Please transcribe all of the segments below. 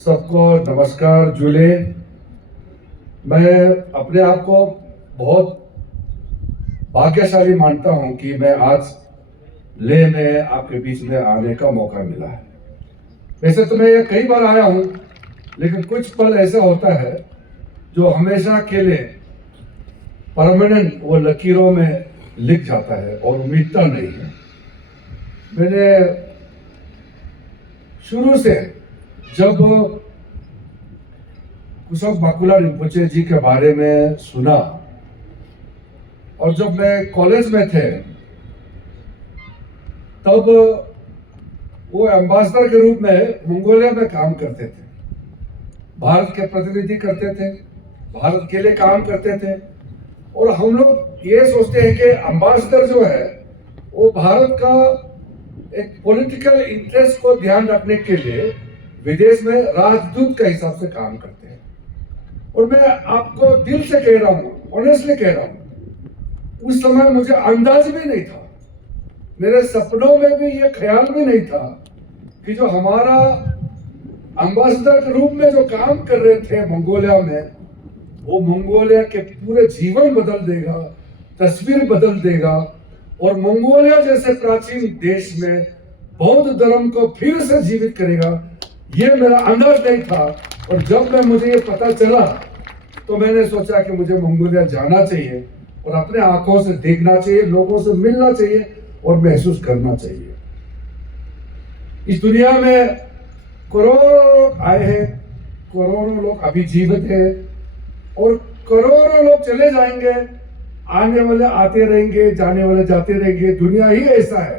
सबको नमस्कार जुले। मैं अपने आप को बहुत भाग्यशाली मानता हूं कि मैं आज लेह में आपके बीच में आने का मौका मिला है। वैसे तो मैं कई बार आया हूं, लेकिन कुछ पल ऐसा होता है जो हमेशा के लिए परमानेंट वो लकीरों में लिख जाता है और मिटता नहीं है। मैंने शुरू से जब कुशोक बाकुला रिम्पोचे जी के बारे में सुना और जब मैं कॉलेज में थे तब वो एम्बेसडर के रूप में मंगोलिया में काम करते थे, भारत के प्रतिनिधि करते थे, भारत के लिए काम करते थे। और हम लोग ये सोचते हैं कि एम्बेसडर जो है वो भारत का एक पॉलिटिकल इंटरेस्ट को ध्यान रखने के लिए विदेश में राजदूत के हिसाब से काम करते हैं। और मैं आपको दिल से कह रहा हूं, ऑनेस्टली कह रहा हूं, उस समय मुझे अंदाज भी नहीं था, मेरे सपनों में भी ये ख्याल भी नहीं था कि जो हमारा एम्बेसडर के रूप में जो काम कर रहे थे मंगोलिया में, वो मंगोलिया के पूरे जीवन बदल देगा, तस्वीर बदल देगा और मंगोलिया जैसे प्राचीन देश में बौद्ध धर्म को फिर से जीवित करेगा। ये मेरा अंदाज नहीं था। और जब मुझे ये पता चला तो मैंने सोचा कि मुझे मंगोलिया जाना चाहिए और अपने आंखों से देखना चाहिए, लोगों से मिलना चाहिए और महसूस करना चाहिए। इस दुनिया में करोड़ों लोग आए हैं, करोड़ों लोग अभी जीवित हैं और करोड़ों लोग चले जाएंगे। आने वाले आते रहेंगे, जाने वाले जाते रहेंगे। दुनिया ही ऐसा है।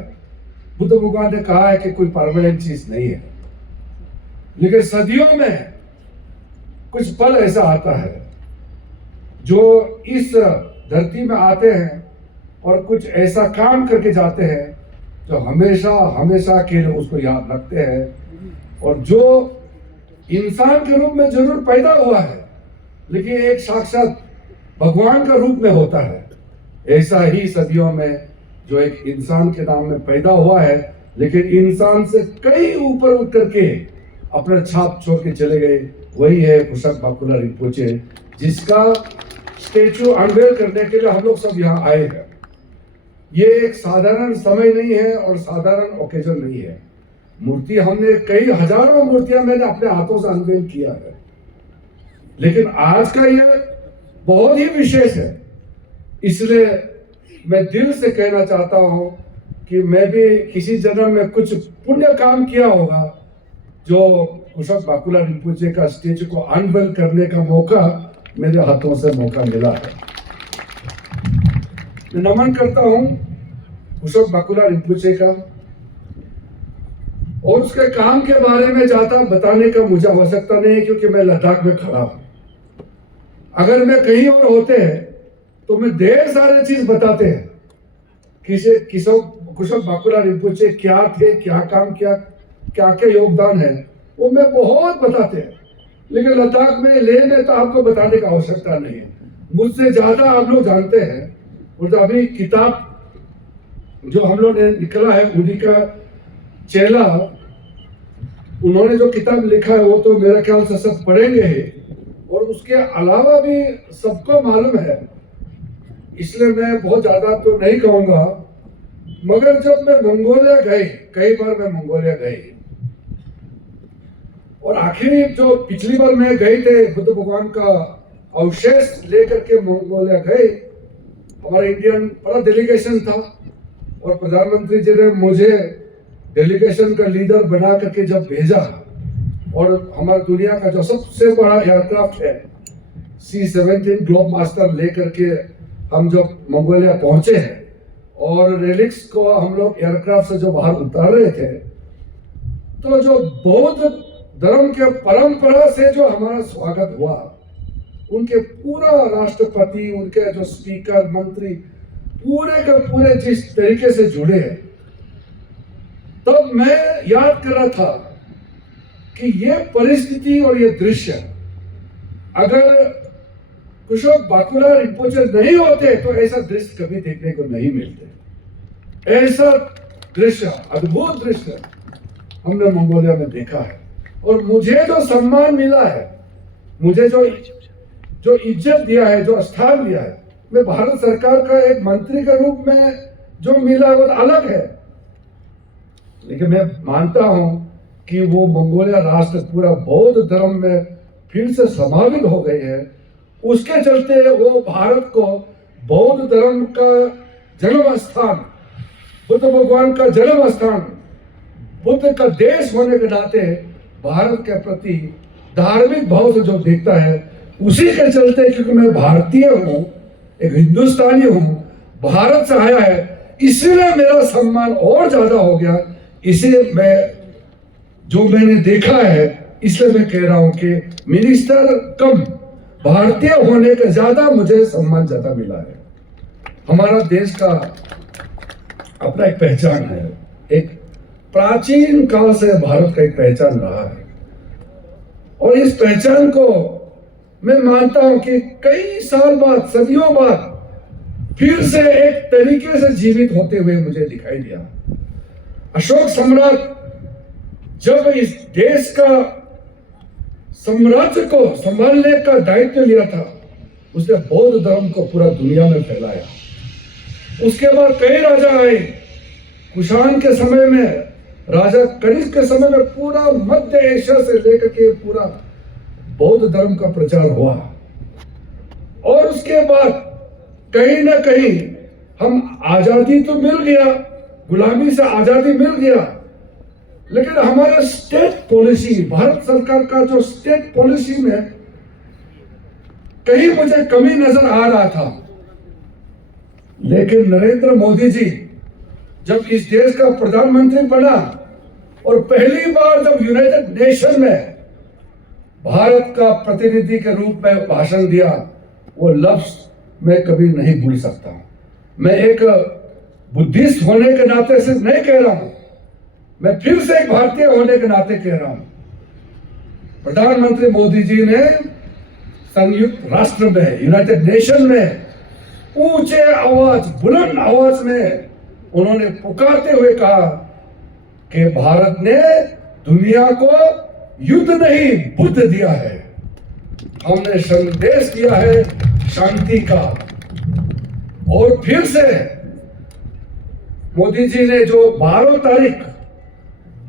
बुद्ध भगवान ने कहा है कि कोई परमानेंट चीज नहीं है, लेकिन सदियों में कुछ पल ऐसा आता है जो इस धरती में आते हैं और कुछ ऐसा काम करके जाते हैं जो हमेशा हमेशा के लिए उसको याद रखते हैं। और जो इंसान के रूप में जरूर पैदा हुआ है, लेकिन एक साक्षात भगवान का रूप में होता है। ऐसा ही सदियों में जो एक इंसान के नाम में पैदा हुआ है, लेकिन इंसान से कई ऊपर उठ करके अपना छाप छोड़ के चले गए, वही है कुशोक बाकुला रिम्पोचे, जिसका स्टेचू अनवेल करने के लिए हम लोग सब यहाँ आए हैं। ये एक साधारण समय नहीं है और साधारण ओकेजन नहीं है। मूर्ति हमने कई हजारों मूर्तियां मैंने अपने हाथों से अनवेल किया है, लेकिन आज का यह बहुत ही विशेष है। इसलिए मैं दिल से कहना चाहता हूं कि मैं भी किसी जन्म में कुछ पुण्य काम किया होगा जो कुशोक बाकुला रिम्पोचे का स्टेज को अनवेल करने का मौका मेरे हाथों से मौका मिला है। मैं नमन करता हूं कुशोक बाकुला रिम्पोचे का, और उसके काम के बारे में ज्यादा बताने का मुझे आवश्यकता नहीं है क्योंकि मैं लद्दाख में खड़ा हूं। अगर मैं कहीं और होते हैं तो मैं ढेर सारे चीज बताते हैं कुशोक बाकुला रिम्पोचे क्या थे, क्या काम किया, क्या क्या योगदान है, वो मैं बहुत बताते हैं। लेकिन लद्दाख में, लेह में तो आपको बताने का आवश्यकता नहीं है, मुझसे ज्यादा आप लोग जानते हैं। और जो अभी किताब जो हम लोग ने निकला है, उन्हीं का चेला, उन्होंने जो किताब लिखा है वो तो मेरा ख्याल से सब पढ़ेंगे ही, और उसके अलावा भी सबको मालूम है, इसलिए मैं बहुत ज्यादा तो नहीं कहूंगा। मगर जब मैं मंगोलिया गई, कई बार मैं मंगोलिया गई, और आखिरी जो पिछली बार मैं गए थे बुद्ध भगवान का अवशेष लेकर के मंगोलिया गए, हमारा इंडियन बड़ा डेलीगेशन था और प्रधानमंत्री जी ने मुझे डेलीगेशन का लीडर बना करके जब भेजा, और हमारी दुनिया का जो सबसे बड़ा एयरक्राफ्ट है C-17 ग्लोब मास्टर लेकर के हम जब मंगोलिया पहुंचे हैं, और रेलिक्स को हम लोग एयरक्राफ्ट से जो बाहर उतार रहे थे, तो जो बौद्ध धर्म के परंपरा से जो हमारा स्वागत हुआ, उनके पूरा राष्ट्रपति, उनके जो स्पीकर, मंत्री, पूरे के पूरे जिस तरीके से जुड़े हैं, तब मैं याद कर रहा था कि ये परिस्थिति और ये दृश्य अगर कुशोक बाकुला रिम्पोचे नहीं होते तो ऐसा दृश्य कभी देखने को नहीं मिलते। ऐसा दृश्य, अद्भुत दृश्य हमने मंगोलिया में देखा है। और मुझे जो सम्मान मिला है, मुझे जो इज्जत दिया है, जो स्थान दिया है, मैं भारत सरकार का एक मंत्री के रूप में जो मिला वो अलग है, लेकिन मैं मानता हूं कि वो मंगोलिया राष्ट्र पूरा बौद्ध धर्म में फिर से समावित हो गई है। उसके चलते वो भारत को बौद्ध धर्म का जन्म स्थान, बुद्ध भगवान का जन्म स्थान, बुद्ध का देश होने के नाते भारत के प्रति धार्मिक भाव से जो देखता है, उसी के चलते, क्योंकि मैं भारतीय हूं, एक हिंदुस्तानी हूं, भारत से आया है, इसलिए मेरा सम्मान और ज्यादा हो गया। इसलिए मैंने देखा है, इसलिए मैं कह रहा हूं कि मिनिस्टर कम भारतीय होने का ज्यादा मुझे सम्मान ज्यादा मिला है। हमारा देश का अपना एक पहचान है, एक प्राचीन काल से भारत का एक पहचान रहा है, और इस पहचान को मैं मानता हूं कि कई साल बाद, सदियों बाद फिर से एक तरीके से जीवित होते हुए मुझे दिखाई दिया। अशोक सम्राट जब इस देश का साम्राज्य को संभालने का दायित्व लिया था, उसने बौद्ध धर्म को पूरा दुनिया में फैलाया। उसके बाद कई राजा आए। कुषाण के समय में, राजा कनिष्क के समय में पूरा मध्य एशिया से लेकर के पूरा बौद्ध धर्म का प्रचार हुआ। और उसके बाद कहीं ना कहीं हम आजादी तो मिल गया, गुलामी से आजादी मिल गया, लेकिन हमारा स्टेट पॉलिसी, भारत सरकार का जो स्टेट पॉलिसी में कहीं मुझे कमी नजर आ रहा था। लेकिन नरेंद्र मोदी जी जब इस देश का प्रधानमंत्री बना और पहली बार जब यूनाइटेड नेशन में भारत का प्रतिनिधि के रूप में भाषण दिया, वो लफ्ज मैं कभी नहीं भूल सकता। मैं एक बुद्धिस्ट होने के नाते से नहीं कह रहा हूं, मैं फिर से एक भारतीय होने के नाते कह रहा हूं। प्रधानमंत्री मोदी जी ने संयुक्त राष्ट्र में, यूनाइटेड नेशन में ऊंचे आवाज, बुलंद आवाज में उन्होंने पुकारते हुए कहा कि भारत ने दुनिया को युद्ध नहीं बुद्ध दिया है। हमने संदेश दिया है शांति का। और फिर से मोदी जी ने जो 12 तारीख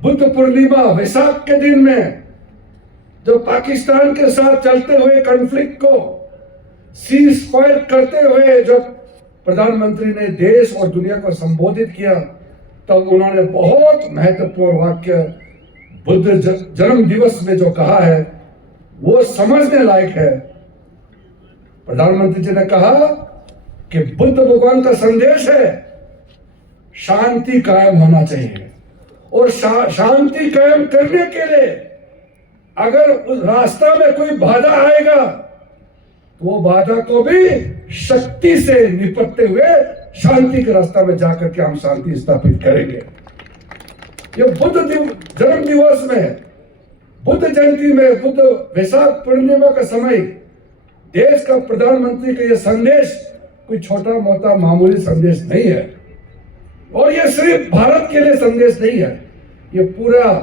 बुद्ध पूर्णिमा, वैसाख के दिन में जो पाकिस्तान के साथ चलते हुए कॉन्फ्लिक्ट को सीज फायर करते हुए जब प्रधानमंत्री ने देश और दुनिया को संबोधित किया, तब उन्होंने बहुत महत्वपूर्ण वाक्य बुद्ध जन्म दिवस में जो कहा है वो समझने लायक है। प्रधानमंत्री जी ने कहा कि बुद्ध भगवान का संदेश है शांति कायम होना चाहिए, और शांति कायम करने के लिए अगर उस रास्ता में कोई बाधा आएगा तो वो बाधा को भी शक्ति से निपटते हुए शांति के रास्ता में जाकर के हम शांति स्थापित करेंगे। ये बुद्ध जन्म दिवस में, बुद्ध जयंती में, बुद्ध वैसाख पूर्णिमा का समय देश का प्रधानमंत्री का ये संदेश कोई छोटा मोटा मामूली संदेश नहीं है, और ये सिर्फ भारत के लिए संदेश नहीं है, ये पूरा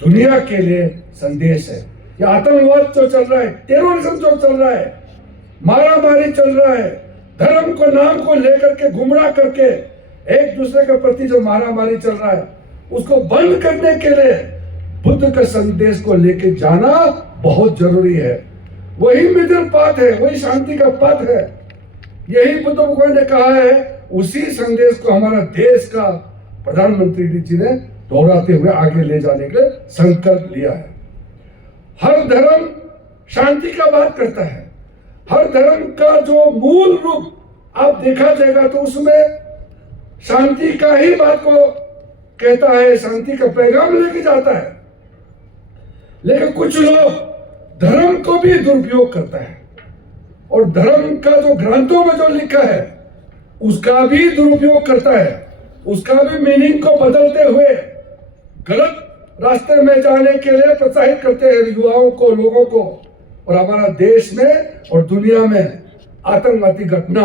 दुनिया के लिए संदेश है। ये आतंकवाद जो चल रहा है, टेररिज्म जो चल रहा है, मारा मारी चल रहा है, धर्म को नाम को लेकर के गुमराह करके एक दूसरे के प्रति जो मारा मारी चल रहा है, उसको बंद करने के लिए बुद्ध के संदेश को लेकर जाना बहुत जरूरी है। वही मिडिल पाथ है, वही शांति का पथ है। यही बुद्ध भगवान ने कहा है, उसी संदेश को हमारा देश का प्रधानमंत्री जी ने दोहराते हुए आगे ले जाने के लिए संकल्प लिया है। हर धर्म शांति का बात करता है। हर धर्म का जो मूल रूप आप देखा जाएगा तो उसमें शांति का ही बात को कहता है, शांति का पैगाम लेके जाता है। लेकिन कुछ लोग धर्म को भी दुरुपयोग करता है, और धर्म का जो ग्रंथों में जो लिखा है उसका भी दुरुपयोग करता है, उसका भी मीनिंग को बदलते हुए गलत रास्ते में जाने के लिए प्रोत्साहित करते हैं युवाओं को, लोगों को। और हमारा देश में और दुनिया में आतंकवादी घटना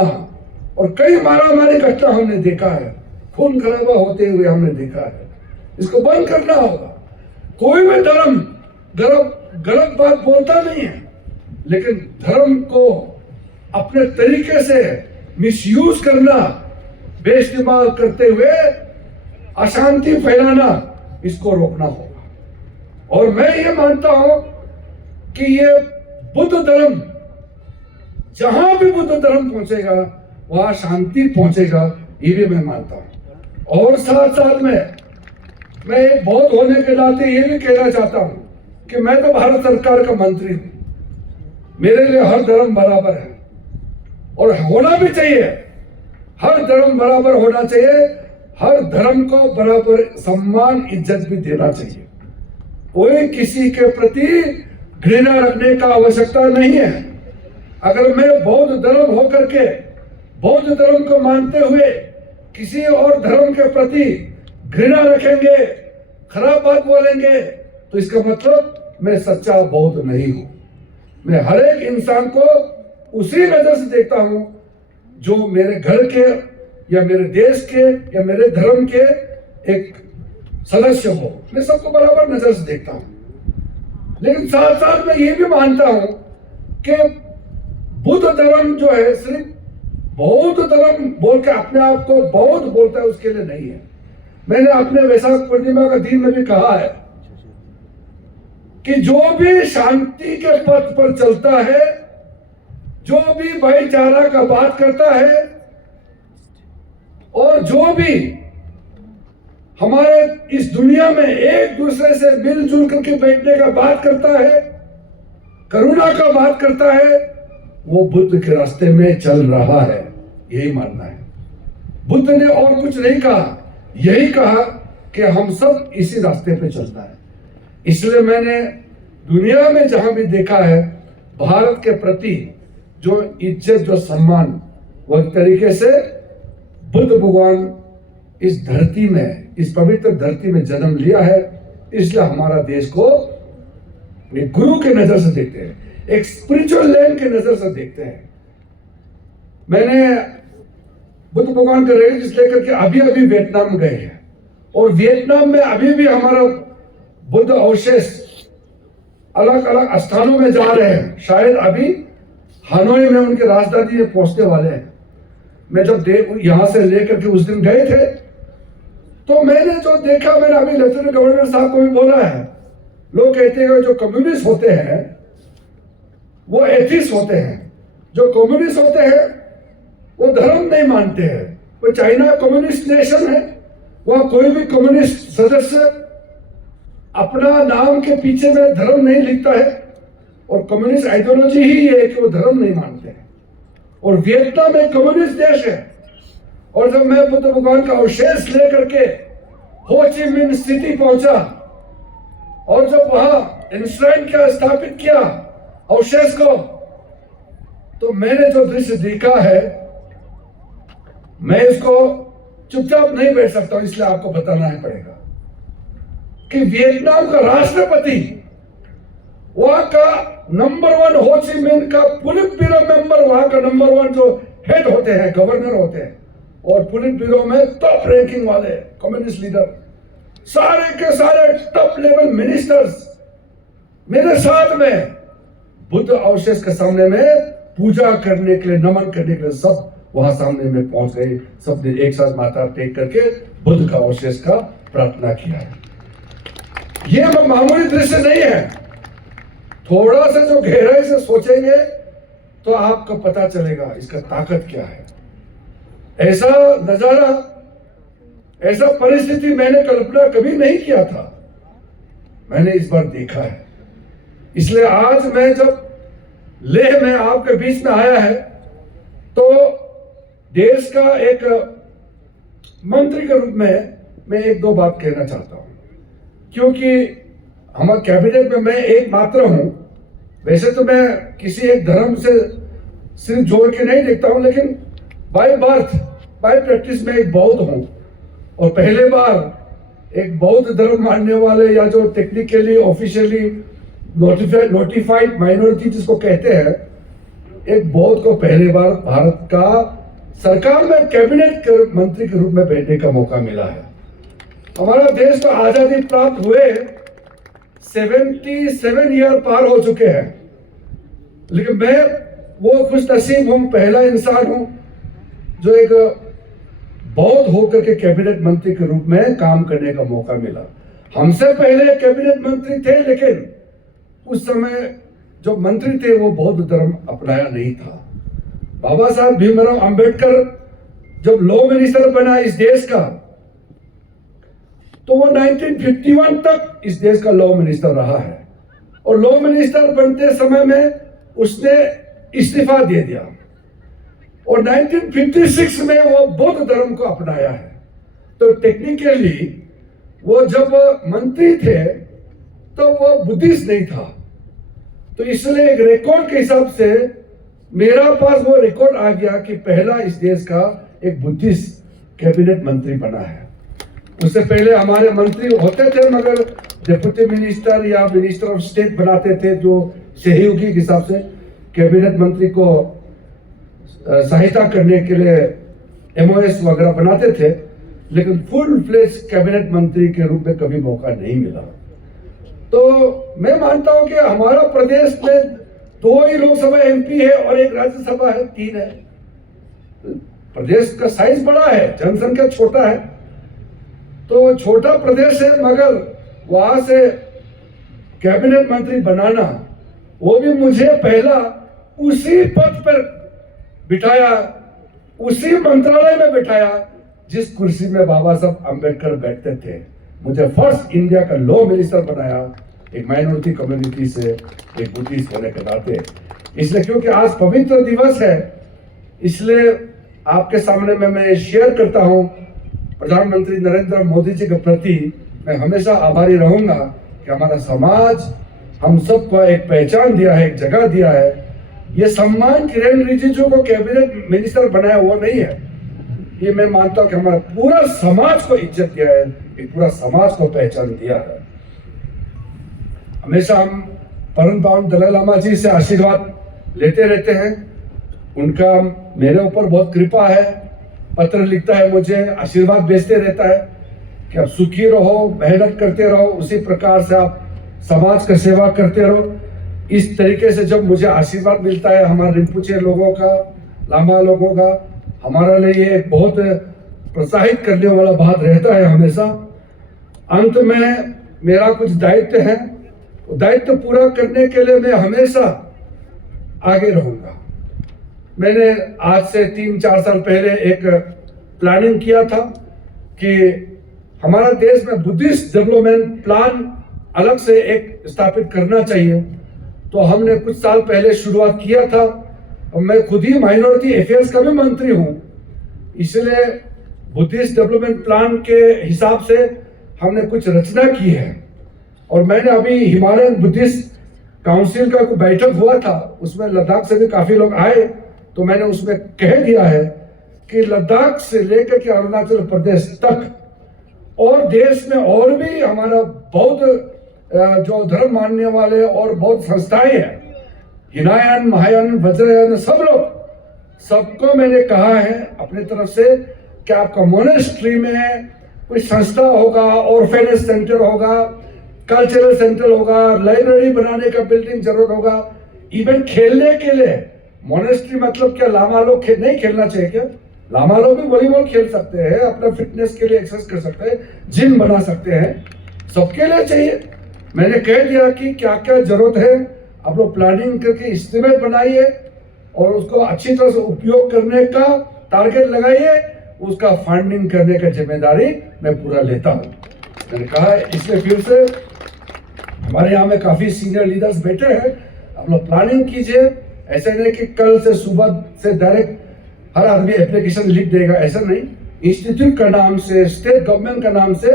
और कई मारामारी घटना हमने देखा है, खून खराबा होते हुए हमने देखा है। इसको बंद करना होगा। कोई भी धर्म गलत बात बोलता नहीं है, लेकिन धर्म को अपने तरीके से मिसयूज करना, बेइस्तेमाल करते हुए अशांति फैलाना, इसको रोकना होगा। और मैं ये मानता हूं कि ये बुद्ध धर्म, जहां भी बुद्ध धर्म पहुंचेगा वहां शांति पहुंचेगा, ये भी मैं मानता हूं। और साथ साथ में मैं एक बौद्ध होने के नाते ये भी कहना चाहता हूं कि मैं तो भारत सरकार का मंत्री हूं, मेरे लिए हर धर्म बराबर है और होना भी चाहिए। हर धर्म बराबर होना चाहिए, हर धर्म को बराबर सम्मान इज्जत भी देना चाहिए। कोई किसी के प्रति घृणा रखने का आवश्यकता नहीं है। अगर मैं बौद्ध धर्म होकर के, बौद्ध धर्म को मानते हुए किसी और धर्म के प्रति घृणा रखेंगे, खराब बात बोलेंगे, तो इसका मतलब मैं सच्चा बौद्ध नहीं हूं। मैं हर एक इंसान को उसी नजर से देखता हूं जो मेरे घर के या मेरे देश के या मेरे धर्म के एक सदस्य हो। मैं सबको बराबर नजर से देखता हूं, लेकिन साथ साथ मैं ये भी मानता हूं कि बुद्ध धर्म जो है सिर्फ बौद्ध धर्म बोल के अपने आप को बौद्ध बोलता है, उसके लिए नहीं है। मैंने अपने वैशाख पूर्णिमा का दिन में भी कहा है कि जो भी शांति के पथ पर चलता है, जो भी भाईचारा का बात करता है और जो भी हमारे इस दुनिया में एक दूसरे से मिलजुल करके बैठने का बात करता है, करुणा का बात करता है, वो बुद्ध के रास्ते में चल रहा है, यही मानना है। बुद्ध ने और कुछ नहीं कहा, यही कहा कि हम सब इसी रास्ते पे चलना है। इसलिए मैंने दुनिया में जहां भी देखा है, भारत के प्रति जो इज्जत, जो सम्मान, वो एक तरीके से बुद्ध भगवान इस धरती में, इस पवित्र धरती में जन्म लिया है, इसलिए हमारा देश को एक गुरु के नजर से देखते हैं, एक स्पिरिचुअल लैंड के नजर से देखते हैं। मैंने बुद्ध भगवान का रिलीजियस लेकर के अभी अभी वियतनाम गए हैं, और वियतनाम में अभी भी हमारा बुद्ध अवशेष अलग अलग स्थानों में जा रहे हैं। शायद अभी हानोई में उनके राजधानी में पहुंचने वाले हैं। मैं जब यहां से लेकर के उस दिन गए थे, तो मैंने जो देखा, मैंने अभी लेफ्टिनेंट गवर्नर साहब को भी बोला है, लोग कहते हैं जो कम्युनिस्ट होते हैं वो एथिस्ट होते हैं, जो कम्युनिस्ट होते हैं वो धर्म नहीं मानते हैं। वो चाइना कम्युनिस्ट नेशन है, वहां कोई भी कम्युनिस्ट सदस्य अपना नाम के पीछे में धर्म नहीं लिखता है, और कम्युनिस्ट आइडियोलॉजी ही ये है कि वो धर्म नहीं मानते हैं। और वियतनाम एक कम्युनिस्ट देश है, और जब मैं बुद्ध भगवान का अवशेष लेकर के हो ची मिन्ह सिटी पहुंचा, और जब वहां इंश्राइन किया, स्थापित किया अवशेष को, तो मैंने जो दृश्य देखा है, मैं इसको चुपचाप नहीं बैठ सकता हूं, इसलिए आपको बताना ही पड़ेगा कि वियतनाम का राष्ट्रपति, वहां का नंबर 1 हो ची मिन्ह का पुलिट ब्यूरो मेंबर, वहां का नंबर 1 जो हेड होते हैं, गवर्नर होते हैं, और पुलिट ब्यूरो में टॉप रैंकिंग वाले कम्युनिस्ट लीडर, सारे के सारे टॉप लेवल मिनिस्टर्स मेरे साथ में बुद्ध अवशेष के सामने में पूजा करने के लिए, नमन करने के लिए सब वहां सामने में पहुंच गए। सबने एक साथ माथा टेक करके बुद्ध का अवशेष का प्रार्थना किया है। यह मामूली दृश्य नहीं है, थोड़ा सा जो गहराई से सोचेंगे तो आपको पता चलेगा इसका ताकत क्या है। ऐसा नजारा, ऐसा परिस्थिति मैंने कल्पना कभी नहीं किया था, मैंने इस बार देखा है। इसलिए आज मैं जब लेह में आपके बीच में आया है, तो देश का एक मंत्री के रूप में मैं एक दो बात कहना चाहता हूं, क्योंकि हमारे कैबिनेट में मैं एक मात्र हूं। वैसे तो मैं किसी एक धर्म से सिर्फ जोड़ के नहीं देखता हूं, लेकिन बाय बर्थ, बाय प्रैक्टिस में एक बौद्ध हूं, और पहले बार एक बौद्ध धर्म मानने वाले, या जो टेक्निकली ऑफिशियली नोटिफाइड माइनॉरिटी जिसको कहते हैं, एक बौद्ध को पहली बार भारत का सरकार में कैबिनेट मंत्री के रूप में बैठने का मौका मिला है। हमारा देश को आजादी प्राप्त हुए 77 ईयर पार हो चुके हैं, लेकिन मैं वो खुश नसीब हूं, पहला इंसान हूं जो एक बौद्ध होकर के कैबिनेट मंत्री के रूप में काम करने का मौका मिला। हमसे पहले कैबिनेट मंत्री थे, लेकिन उस समय जो मंत्री थे वो बौद्ध धर्म अपनाया नहीं था। बाबा साहब भीमराव अंबेडकर जब लॉ मिनिस्टर बना इस देश का, तो वो 1951 तक इस देश का लॉ मिनिस्टर रहा है, और लॉ मिनिस्टर बनते समय में उसने इस्तीफा दे दिया, और 1956 में वो बौद्ध धर्म को अपनाया है। तो टेक्निकली वो जब मंत्री थे तो वो बुद्धिस्ट नहीं था, तो इसलिए एक रिकॉर्ड के हिसाब से मेरा पास वो रिकॉर्ड आ गया कि पहला इस देश का एक बुद्धिस्ट कैबिनेट मंत्री बना है। उससे पहले हमारे मंत्री होते थे, मगर डिप्टी मिनिस्टर या मिनिस्टर ऑफ स्टेट बनाते थे, जो सहयोगी के हिसाब से कैबिनेट मंत्री को सहायता करने के लिए MOS वगैरह बनाते थे, लेकिन फुल फ्लेज कैबिनेट मंत्री के रूप में कभी मौका नहीं मिला। तो मैं मानता हूं कि हमारा प्रदेश में 2 ही लोकसभा MP है और 1 राज्यसभा है, 3 है। प्रदेश का साइज बड़ा है, जनसंख्या छोटा है, तो छोटा प्रदेश है, मगर वहां से कैबिनेट मंत्री बनाना, वो भी मुझे पहला उसी पद पर बिठाया, उसी मंत्रालय में बिठाया जिस कुर्सी में बाबा साहब अंबेडकर बैठते थे। मुझे फर्स्ट इंडिया का लॉ मिनिस्टर बनाया, एक माइनॉरिटी कम्युनिटी से, एक बुद्धिस्ट होने के नाते। इसलिए क्योंकि आज पवित्र दिवस है, इसलिए आपके सामने में मैं शेयर करता हूं, प्रधानमंत्री नरेंद्र मोदी जी के प्रति मैं हमेशा आभारी रहूंगा कि हमारा समाज हम सबको एक पहचान दिया है, एक जगह दिया है। ये सम्मान किरण रिजिजू को कैबिनेट मिनिस्टर बनाया वो नहीं है, ये मैं मानता हूं कि हमारा पूरा समाज को इज्जत दिया है, एक पूरा समाज को पहचान दिया है। हमेशा हम परम पावन दलाई लामा जी से आशीर्वाद लेते रहते हैं, उनका मेरे ऊपर बहुत कृपा है। पत्र लिखता है मुझे, आशीर्वाद भेजते रहता है कि आप सुखी रहो, मेहनत करते रहो, उसी प्रकार से आप समाज का सेवा करते रहो। इस तरीके से जब मुझे आशीर्वाद मिलता है हमारे रिम्पुचे लोगों का, लामा लोगों का, हमारा लिए एक बहुत प्रोत्साहित करने वाला बात रहता है हमेशा। अंत में मेरा कुछ दायित्व है, दायित्व पूरा करने के लिए मैं हमेशा आगे रहूंगा। मैंने आज से 3-4 साल पहले एक प्लानिंग किया था कि हमारा देश में बुद्धिस्ट डेवलपमेंट प्लान अलग से एक स्थापित करना चाहिए। तो हमने कुछ साल पहले शुरुआत किया था, और मैं खुद ही माइनॉरिटी अफेयर्स का भी मंत्री हूं, इसलिए बुद्धिस्ट डेवलपमेंट प्लान के हिसाब से हमने कुछ रचना की है। और मैंने अभी हिमालयन बुद्धिस्ट काउंसिल का बैठक हुआ था, उसमें लद्दाख से भी काफी लोग आए, तो मैंने उसमें कह दिया है कि लद्दाख से लेकर के अरुणाचल प्रदेश तक और देश में और भी हमारा बौद्ध जो धर्म मानने वाले और बौद्ध संस्थाएं हैं, हिनायन, महायान, वज्रयान, सब लोग, सबको मैंने कहा है अपनी तरफ से कि आपका मोनेस्ट्री में कोई संस्था होगा, ऑर्फेनेज सेंटर होगा, कल्चरल सेंटर होगा, लाइब्रेरी बनाने का बिल्डिंग जरूरत होगा, इवन खेलने के लिए। मोनेस्ट्री मतलब क्या, लामा लोग नहीं खेलना चाहिए क्या? लामा लोग भी वॉलीबॉल खेल सकते हैं, अपना फिटनेस के लिए एक्सरसाइज कर सकते हैं, जिम बना सकते हैं, सबके लिए चाहिए। मैंने कह दिया कि क्या क्या जरूरत है, आप लोग प्लानिंग करके एस्टिमेट बनाइए और उसको अच्छी तरह से उपयोग करने का टारगेट लगाइए, उसका फंडिंग करने का जिम्मेदारी मैं पूरा लेता हूं। मैंने कहा इसलिए फिर से हमारे यहाँ में काफी सीनियर लीडर्स बैठे हैं, आप लोग प्लानिंग कीजिए। ऐसा नहीं कि कल से सुबह से डायरेक्ट हर आदमी एप्लीकेशन लिख देगा, ऐसा नहीं। इंस्टीट्यूट का नाम से, स्टेट गवर्नमेंट का नाम से,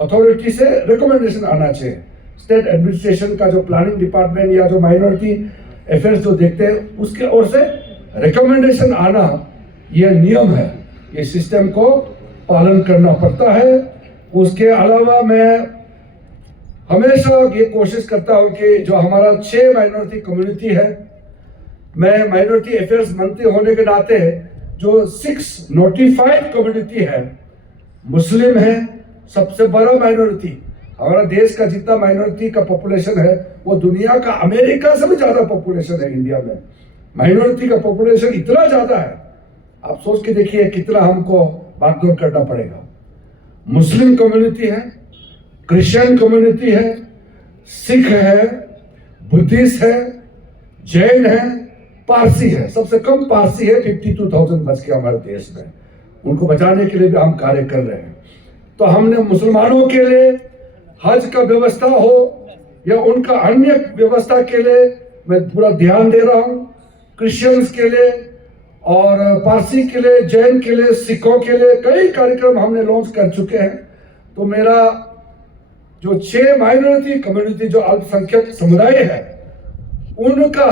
अथॉरिटी से रिकमेंडेशन आना चाहिए। स्टेट एडमिनिस्ट्रेशन का जो प्लानिंग डिपार्टमेंट या जो माइनॉरिटी अफेयर्स जो देखते हैं, उसके ओर से रिकमेंडेशन आना, यह नियम है, ये सिस्टम को पालन करना पड़ता है। उसके अलावा मैं हमेशा ये कोशिश करता हूं कि जो हमारा 6 माइनॉरिटी कम्युनिटी है, मैं माइनॉरिटी अफेयर्स मंत्री होने के नाते जो 6 नोटिफाइड कम्युनिटी है, मुस्लिम है सबसे बड़ा माइनॉरिटी, हमारा देश का जितना माइनॉरिटी का पॉपुलेशन है वो दुनिया का अमेरिका से भी ज्यादा पॉपुलेशन है इंडिया में। माइनॉरिटी का पॉपुलेशन इतना ज्यादा है, आप सोच के देखिए कितना हमको भागदौड़ करना पड़ेगा। मुस्लिम कम्युनिटी है, क्रिश्चियन कम्युनिटी है, सिख है, बुद्धिस्ट है, जैन है, पारसी है। सबसे कम पारसी है, 52,000 बच के हमारे देश में। उनको बचाने के लिए भी हम कार्य कर रहे हैं। तो हमने मुसलमानों के लिए हज का व्यवस्था हो या उनका अन्य व्यवस्था के लिए मैं पूरा ध्यान दे रहा हूं। क्रिश्चियंस के लिए और पारसी के लिए, जैन के लिए, सिखों के लिए कई कार्यक्रम हमने लॉन्च कर चुके हैं। तो मेरा जो 6 माइनॉरिटी कम्युनिटी जो अल्पसंख्यक समुदाय है उनका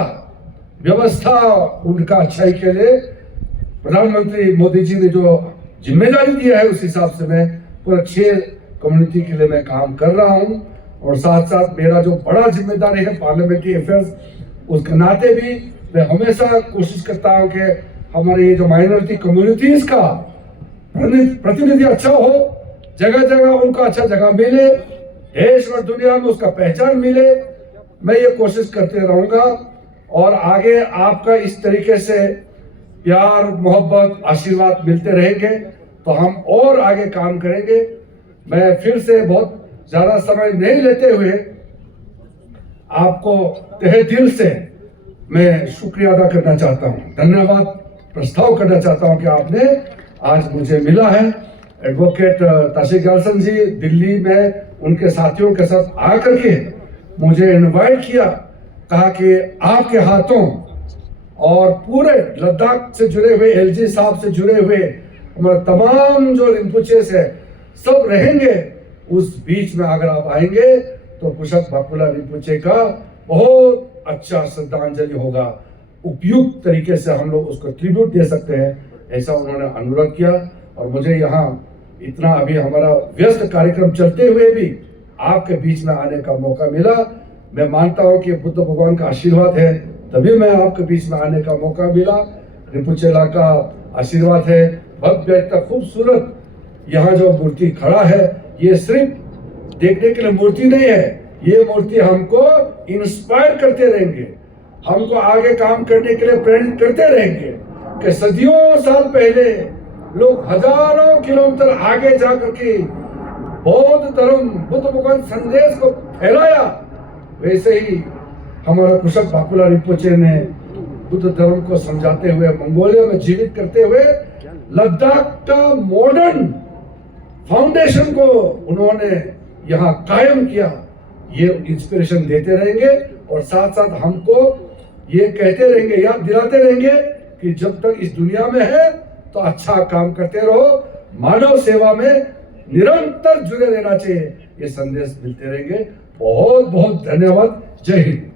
व्यवस्था, उनका अच्छाई के लिए प्रधानमंत्री मोदी जी ने जो जिम्मेदारी दिया है उस हिसाब से मैं पूरा 6 कम्युनिटी के लिए मैं काम कर रहा हूं। और साथ साथ मेरा जो बड़ा जिम्मेदारी है पार्लियामेंट्री अफेयर्स, उसके नाते भी मैं हमेशा कोशिश करता हूं कि हमारे ये जो माइनॉरिटी कम्युनिटीज का प्रतिनिधि अच्छा हो, जगह जगह उनको अच्छा जगह मिले, देश और दुनिया में उसका पहचान मिले। मैं ये कोशिश करते रहूंगा और आगे आपका इस तरीके से प्यार, मोहब्बत, आशीर्वाद मिलते रहेंगे तो हम और आगे काम करेंगे। मैं फिर से बहुत ज्यादा समय नहीं लेते हुए आपको तहे दिल से मैं शुक्रिया अदा करना चाहता हूं, धन्यवाद प्रस्ताव करना चाहता हूं कि आपने आज मुझे मिला है। एडवोकेट ताशी गालसन जी दिल्ली में उनके साथियों के साथ आकर के मुझे इनवाइट किया, कहा कि आपके हाथों और पूरे लद्दाख से जुड़े हुए एलजी साहब से जुड़े हुए हमारे तमाम जो रिम्पुचेस है सब रहेंगे उस बीच में। अगर आप आएंगे तो कुशक बाकुला रिम्पुचे का बहुत अच्छा श्रद्धांजलि होगा, उपयुक्त तरीके से हम लोग उसको ट्रिब्यूट दे सकते हैं, ऐसा उन्होंने अनुरोध किया। और मुझे यहाँ इतना अभी हमारा व्यस्त कार्यक्रम चलते हुए भी आपके बीच में आने का मौका मिला। मैं मानता हूँ कि बुद्ध भगवान का आशीर्वाद है तभी मैं आपके बीच में आने का मौका मिला। रिपुचेला का आशीर्वाद है, भव्य इतना खूबसूरत यहाँ जो मूर्ति खड़ा है ये सिर्फ देखने के लिए मूर्ति नहीं है, ये मूर्ति हमको इंस्पायर करते रहेंगे, हमको आगे काम करने के लिए प्रेरित करते रहेंगे। कि सदियों साल पहले लोग हजारों किलोमीटर आगे जाकर के बौद्ध धर्म, बुद्ध भगवान संदेश को फैलाया, वैसे ही हमारा कुशक बाकुला रिम्पोचे ने बुद्ध धर्म को समझाते हुए, मंगोलिया में जीवित करते हुए लद्दाख का मॉडर्न फाउंडेशन को उन्होंने यहाँ कायम किया। ये इंस्पिरेशन देते रहेंगे और साथ साथ हमको ये कहते रहेंगे, याद दिलाते रहेंगे कि जब तक इस दुनिया में है तो अच्छा काम करते रहो, मानव सेवा में निरंतर जुड़े रहना चाहिए, ये संदेश मिलते रहेंगे। बहुत बहुत धन्यवाद। जय हिंद।